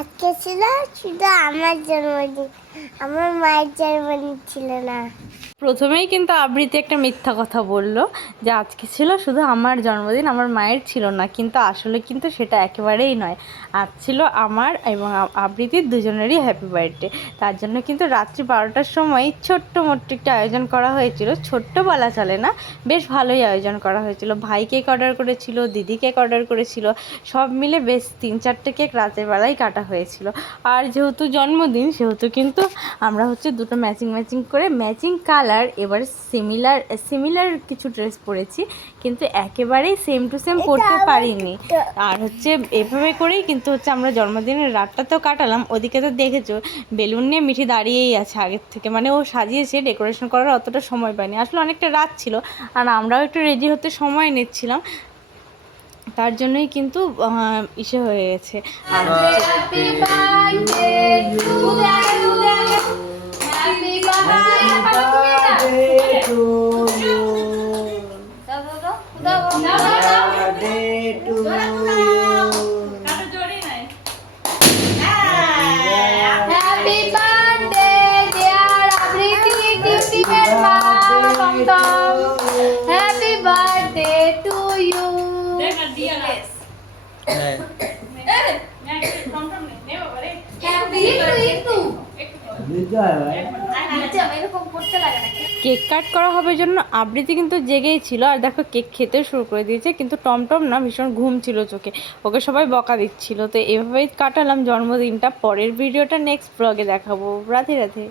আজকে ছিল শুধু আমার জন্মদিন, আমার মায়ের জন্মদিন ছিল না। প্রথমেই কিন্তু আবৃত্তি একটা মিথ্যা কথা বলল যে আজকে ছিল শুধু আমার জন্মদিন, আমার মায়ের ছিল না। কিন্তু আসলে কিন্তু সেটা একেবারেই নয়। আজ ছিল আমার এবং আবৃত্তির দুজনেরই হ্যাপি বার্থডে। তার জন্য কিন্তু রাত্রি 12টার সময় ছোট্ট মোট্ট একটা আয়োজন করা হয়েছিল। ছোট্ট বলা চলে না, বেশ ভালোই আয়োজন করা হয়েছিল। ভাই কেক অর্ডার করেছিল, দিদি কেক অর্ডার করেছিল, সব মিলে বেশ 3-4টে কেক রাতের বেলায় কাটা হয়েছিল। আর যেহেতু জন্মদিন সেহেতু কিন্তু আমরা দুটো ম্যাচিং করে ম্যাচিং কালার, এবার সিমিলার কিছু ড্রেস পরেছি, কিন্তু একেবারেই সেম টু সেম পরতে পারিনি। আর এভাবে করেই কিন্তু আমরা জন্মদিনের রাতটা তো কাটালাম। ওদিকে তো দেখেছো বেলুন নিয়ে মিঠি দাঁড়িয়েই আছে আগের থেকে, মানে ও সাজিয়েছে, ডেকোরেশন করার অতটা সময় পায়নি। আসলে অনেকটা রাত ছিল আর আমরাও একটু রেডি হতে সময় নিচ্ছিলাম, তার জন্যই কিন্তু ইসে হয়ে গেছে। আর Happy birthday to you. Cake cut করা হবে জন্য আবৃত্তি কিন্তু জেগেই ছিল। আর দেখো কেক খেতে শুরু করে দিয়েছে, কিন্তু টমটম না ভীষণ ঘুম ছিল চোখে, ওকে সবাই বকা দিচ্ছিল। তো এভাবেই কাটালাম জন্মদিনটা। পরের ভিডিওটা নেক্সট ব্লগে দেখাবো। রাধে রাধে।